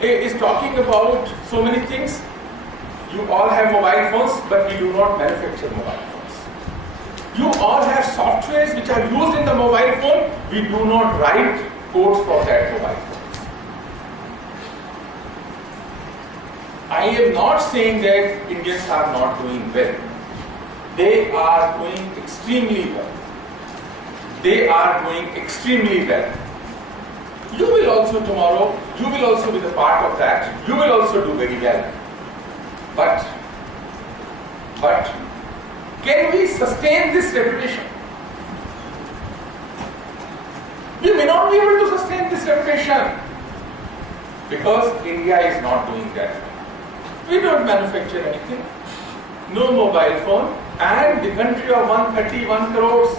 is talking about so many things. You all have mobile phones, but we do not manufacture mobile phones. You all have softwares which are used in the mobile phone. We do not write codes for that mobile phone. I am not saying that Indians are not doing well. They are doing extremely well. They are doing extremely well. You will also tomorrow, you will also be the part of that. You will also do very well. But can we sustain this reputation? We may not be able to sustain this reputation because India is not doing that. We don't manufacture anything. No mobile phone, and the country of 131 crores.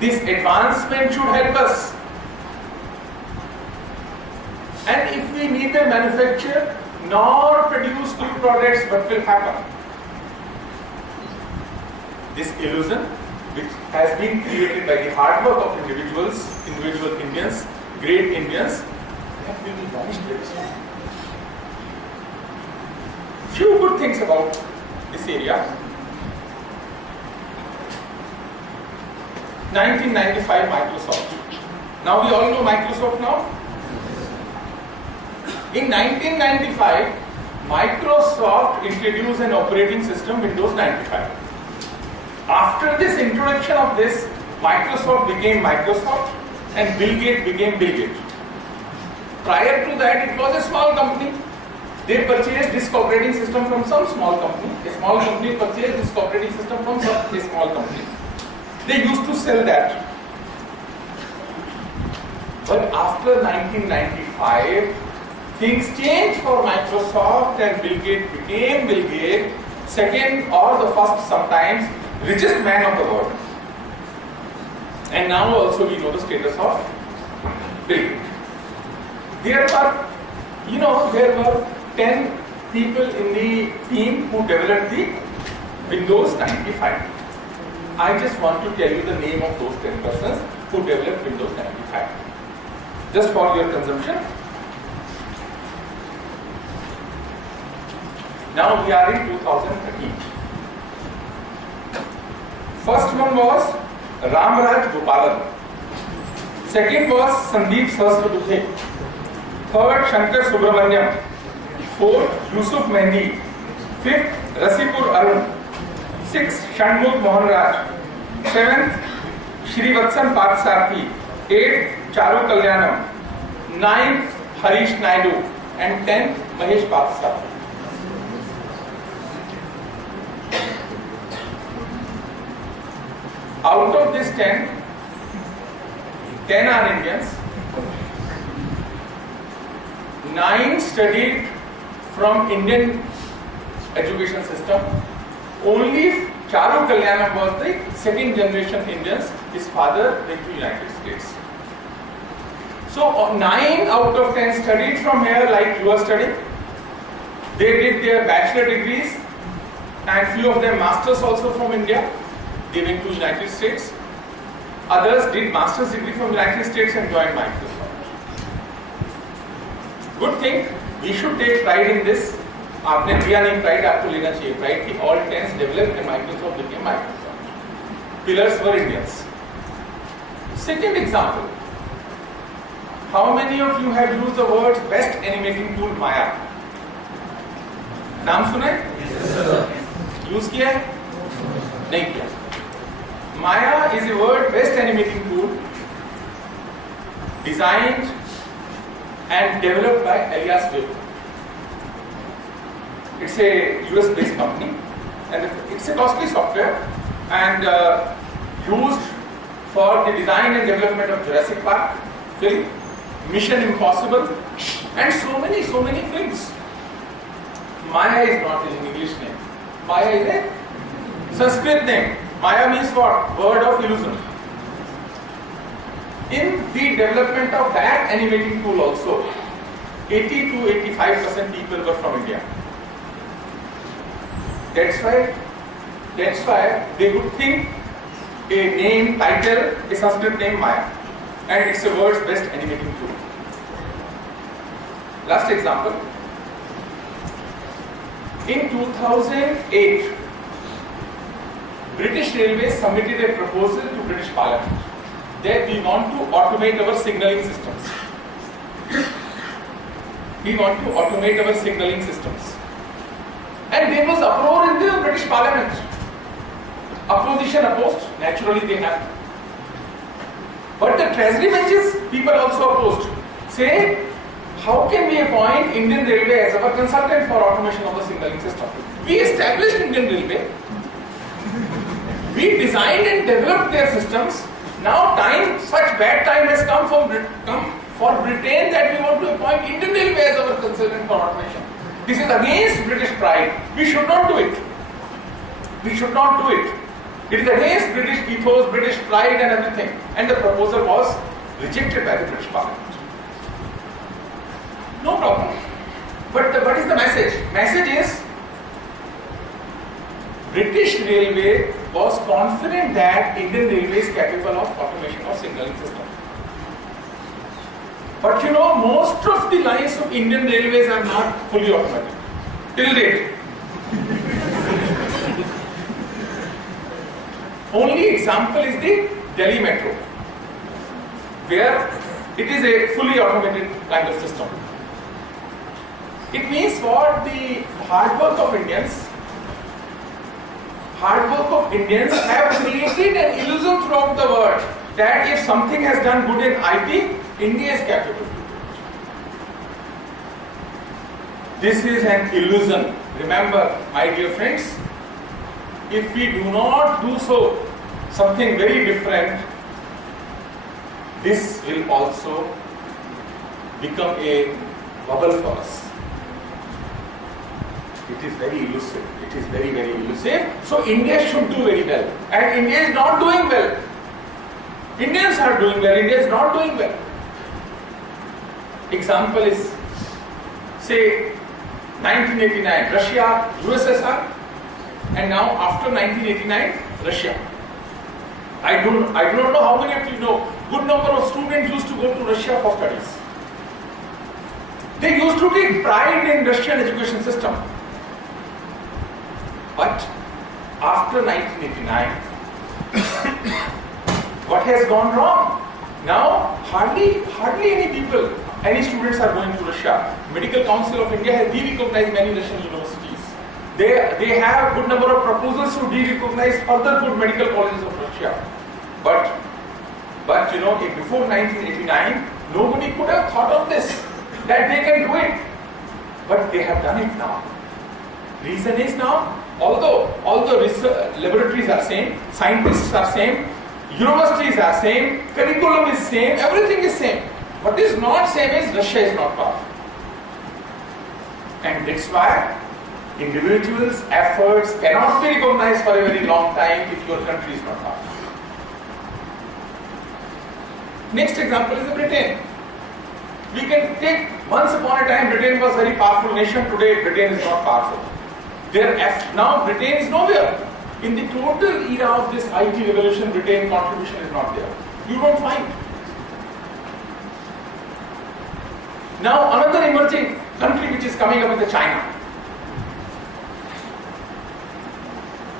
This advancement should help us. And if we neither manufacture nor produce new products, what will happen? This illusion, which has been created by the hard work of individual Indians, great Indians, that will be vanished very soon. Few good things about this area. 1995 Microsoft. Now we all know Microsoft now. In 1995, Microsoft introduced an operating system, Windows 95. After this introduction of this, Microsoft became Microsoft and Bill Gates became Bill Gates. Prior to that, it was a small company. They purchased this operating system from some small company. A small company purchased this operating system from a small company. They used to sell that. But after 1995, things changed for Microsoft and Bill Gates became Bill Gates, second or the first sometimes richest man of the world. And now also we know the status of Bill Gates. There were 10 people in the team who developed the Windows 95. I just want to tell you the name of those 10 persons who developed Windows 95. Just for your consumption. Now we are in 2013. First one was Ramraj Gopalan. Second was Sandeep Sahasrabudhe. Third, Shankar Subramanyam. Fourth, Yusuf Mehndi. Fifth, Rasipur Arun. Sixth, Shanmugh Mohan Raj. Seventh, Srivatsan Parthasarathy. Eighth, Charu Kalyanam. Ninth, Harish Naidu. And 10th, Mahesh Parthasarathy. Out of this 10 are Indians. 9 studied from Indian education system. Only Charu Kalyanam was the second generation Indians. His father went to United States. So 9 out of 10 studied from here like you are studying. They did their bachelor degrees and few of them masters also from India. They went to United States. Others did master's degree from United States and joined Microsoft. Good thing, we should take pride in this. आपने दिया नहीं pride, आपको लेना चाहिए pride कि all 10 developed and Microsoft became Microsoft. Pillars were Indians. Second example. How many of you have used the words best animating tool Maya? नाम सुने? Yes, sir. Use किया है? नहीं किया. Maya is a word best animating tool designed and developed by Elias Webb. It's a US based company and it's a costly software and used for the design and development of Jurassic Park film, Mission Impossible and so many films. Maya is not an English name. Maya is a Sanskrit name. Maya means what? Word of illusion. In the development of that animating tool also, 80 to 85% people were from India. That's why they would think a name, title, a Sanskrit name Maya. And it's a world's best animating tool. Last example. In 2008, British Railways submitted a proposal to British Parliament that we want to automate our signalling systems. We want to automate our signalling systems. And there was uproar in the British Parliament. Opposition opposed, naturally they have. But the treasury benches, people also opposed. Say, how can we appoint Indian Railway as our consultant for automation of the signalling system? We established Indian Railway. We designed and developed their systems. Now such bad time has come for Britain that we want to appoint Indian Railway as our consultant for automation. This is against British pride. We should not do it. We should not do it. It is against British ethos, British pride and everything. And the proposal was rejected by the British Parliament. No problem. But what is the message? Message is, British Railway was confident that Indian Railway is capable of automation of signalling system. But you know, most of the lines of Indian Railways are not fully automatic. Till date. Only example is the Delhi Metro, where it is a fully automated kind of system. It means what the hard work of Indians have created an illusion throughout the world that if something has done good in IT, India is capable. This is an illusion. Remember, my dear friends, if we do not do so, something very different, this will also become a bubble for us. It is very elusive. It is very, very elusive. So India should do very well. And India is not doing well. Indians are doing well. India is not doing well. Example is, say, 1989, Russia, USSR, and now after 1989, Russia. I do not know how many of you know, good number of students used to go to Russia for studies. They used to take pride in Russian education system. But after 1989, what has gone wrong? Now hardly any people, any students are going to Russia. Medical Council of India has de-recognized many Russian universities. They have a good number of proposals to de-recognize further good medical colleges of Russia. But you know, before 1989, nobody could have thought of this, that they can do it. But they have done it now. Reason is now, although research laboratories are same, scientists are same, universities are same, curriculum is same, everything is same. What is not same is Russia is not powerful. And that's why individuals' efforts cannot be recognized for a very long time if your country is not powerful. Next example is Britain. We can take, once upon a time Britain was a very powerful nation, today Britain is not powerful. Now Britain is nowhere. In the total era of this IT revolution, Britain contribution is not there. You don't find. Now another emerging country which is coming up is China.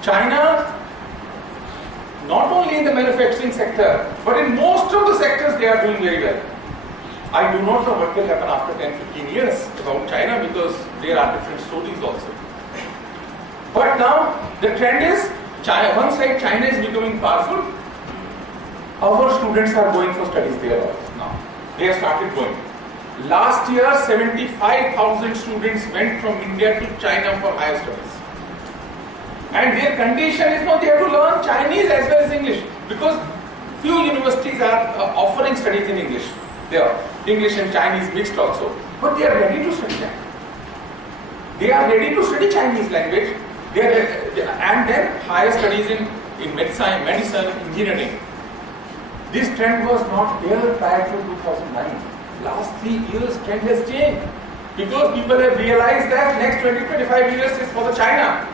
China, not only in the manufacturing sector, but in most of the sectors they are doing very well. I do not know what will happen after 10-15 years about China because there are different stories also. But now the trend is, one side China is becoming powerful, our students are going for studies there also now. They have started going. Last year 75,000 students went from India to China for higher studies. And their condition is now they have to learn Chinese as well as English because few universities are offering studies in English. They are English and Chinese mixed also. But they are ready to study that. They are ready to study Chinese language. And then higher studies in medicine, engineering. This trend was not there prior to 2009. Last 3 years trend has changed because people have realized that next 20-25 years is for the China.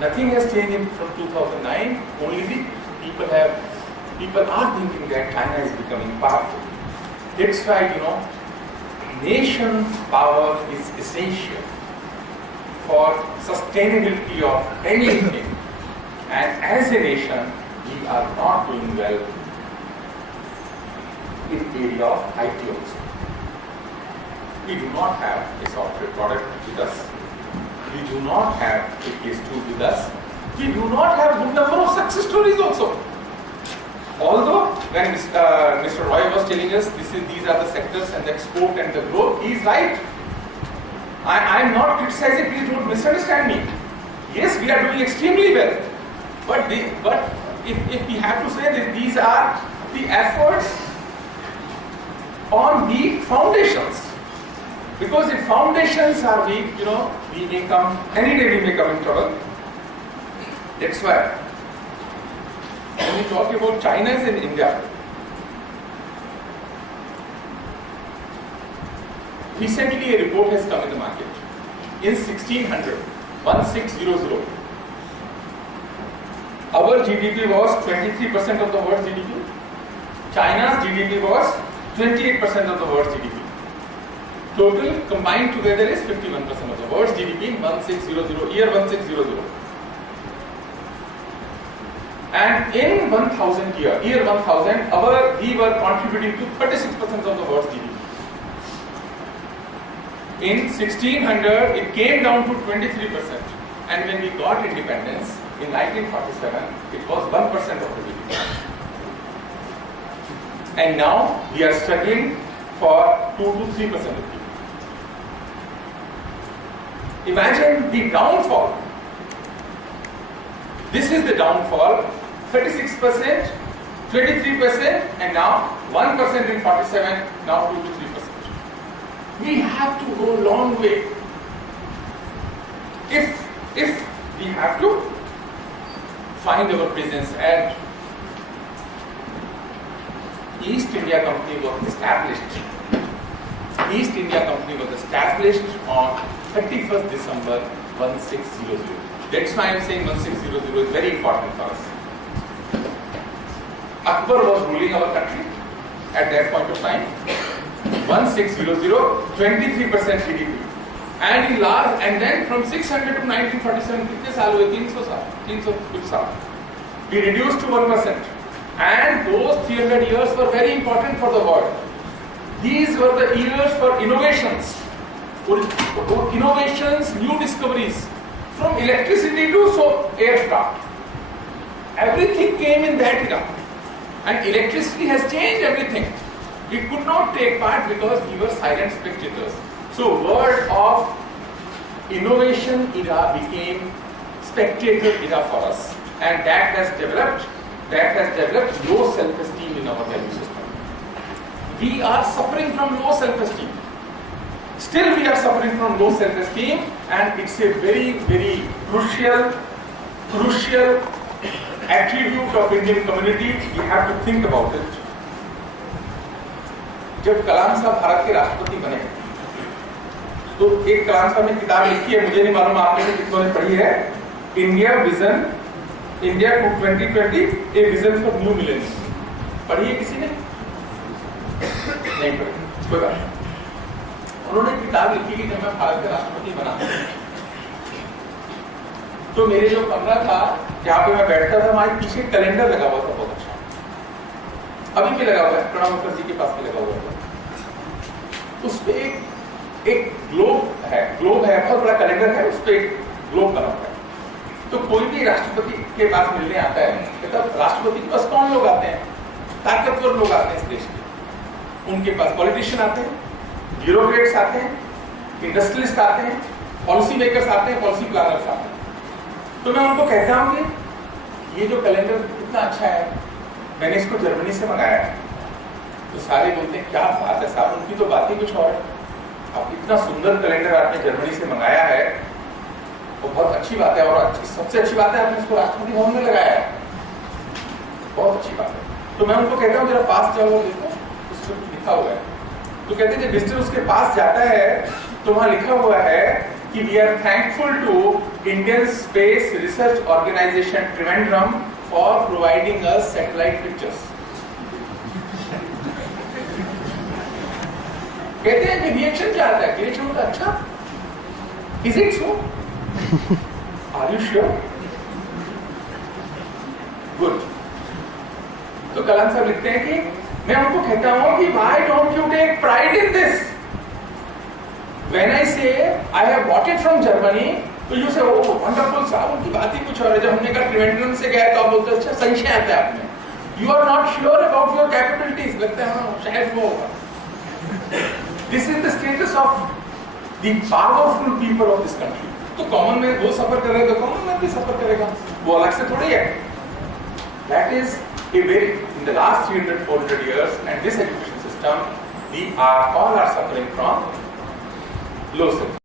Nothing has changed from 2009. Only the people are thinking that China is becoming powerful. That's why, nation power is essential for sustainability of anything. And as a nation, we are not doing well in the area of IT also. We do not have a software product with us. We do not have a case tool with us. We do not have good number of success stories also. Although when Mr. Roy was telling us these are the sectors and the export and the growth, he is right. I am not criticizing, please don't misunderstand me. Yes, we are doing extremely well. But if we have to say that these are the efforts on weak foundations. Because if foundations are weak, we may come, any day we may come in trouble. That's why, when we talk about China and India, recently a report has come in the market. In 1600, our GDP was 23% of the world's GDP. China's GDP was 28% of the world's GDP. Total combined together is 51% of the world's GDP in 1600, year 1600. And in 1000 year 1000, we were contributing to 36% of the world's GDP. In 1600, it came down to 23%. And when we got independence in 1947, it was 1% of the GDP. And now we are struggling for 2 to 3% of GDP. Imagine the downfall. This is the downfall. 36%, 23%, and now 1% in 47, now 2 to 3%. We have to go a long way. If we have to find our presence, and East India Company was established. East India Company was established on 31st December 1600. That's why I am saying 1600 is very important for us. Akbar was ruling our country at that point of time. 1600, 23% GDP. And then from 600 to 1947, कितने साल हुए? 300 साल, 300 कुछ साल. We reduced to 1%. And those 300 years were very important for the world. These were the years for innovations. Innovations, new discoveries. From electricity to aircraft. Everything came in that era. And electricity has changed everything. We could not take part because we were silent spectators. So world of innovation era became spectator era for us. And that has developed low self-esteem in our value system. We are suffering from low self-esteem. Still we are suffering from low self-esteem, and it's a very, very crucial attribute of Indian community. We have to think about it. जब कलाम साहब भारत के राष्ट्रपति बने, तो एक कलाम साहब ने किताब लिखी है, मुझे नहीं मालूम आप में से कितनों ने पढ़ी है, India vision, India two 2020, a vision for new millennium. पढ़ी है किसी ने? नहीं पढ़ी, कोई बात नहीं. उन्होंने किताब लिखी कि जब मैं भारत का राष्ट्रपति बना, तो मेरे जो कमरा था जहाँ पे मैं बैठता था, हमारे पीछे कैलेंडर लगा हुआ था, बहुत अच्छा. अभी भी लगा हुआ है, प्रणब मुखर्जी के पास भी लगा हुआ है. उस पे एक ग्लोब है, बहुत बड़ा कैलेंडर है, उस पे एक ग्लोब बना हुआ है. तो कोई भी राष्ट्रपति के पास मिलने आता है, मतलब राष्ट्रपति के पास कौन लोग आते हैं? ताकतवर लोग आते हैं इस देश के. उनके पास पॉलिटिशियन आते हैं, ब्यूरोक्रेट्स आते हैं, इंडस्ट्रियलिस्ट आते हैं, पॉलिसी मेकर्स आते हैं, पॉलिसी प्लानर्स आते हैं. तो मैं उनको कहता हूँ कि ये जो कैलेंडर कितना अच्छा है, मैंने इसको जर्मनी से मंगाया है. तो सारे बोलते हैं क्या बात है साहब, उनकी तो बात ही कुछ और है. आप इतना सुंदर कैलेंडर आपने जर्मनी से मंगाया है, वो बहुत अच्छी बात है. और सबसे अच्छी बात है आपने इसको राष्ट्रपति भवन में लगाया है, बहुत अच्छी बात है. तो मैं उनको कहता हूँ जरा पास जाओ, देखो उस पर लिखा हुआ है. तो कहते हैं जब विजिटर उसके पास जाता है तो वहाँ लिखा हुआ है कि we are thankful to Indian space research organisation Trivandrum for providing us satellite pictures. कहते हैं कि रिएक्शन क्या आता है, रिएक्शन होता है अच्छा, is it so, are you sure, good. तो कलाम साहब लिखते हैं कि मैं उनको कहता हूं कि why don't you take pride in this, when I say I have bought it from Germany, तो यू से ओह वंडरफुल साहब, उनकी बात ही कुछ और है। जब हमने कहा ट्रिवेंड्रम से गया तो आप बोलते अच्छा संशय आता है आपने, you are not sure about your capabilities, लगता है हाँ शायद वो होगा। This is the status of the powerful people of this country. तो कॉमन मैन वो सफर करेगा, कॉमन मैन भी सफर करेगा, वो अलग से थोड़ी है। That is a very, in the last 300-400 years and this education system, we are all suffering from low self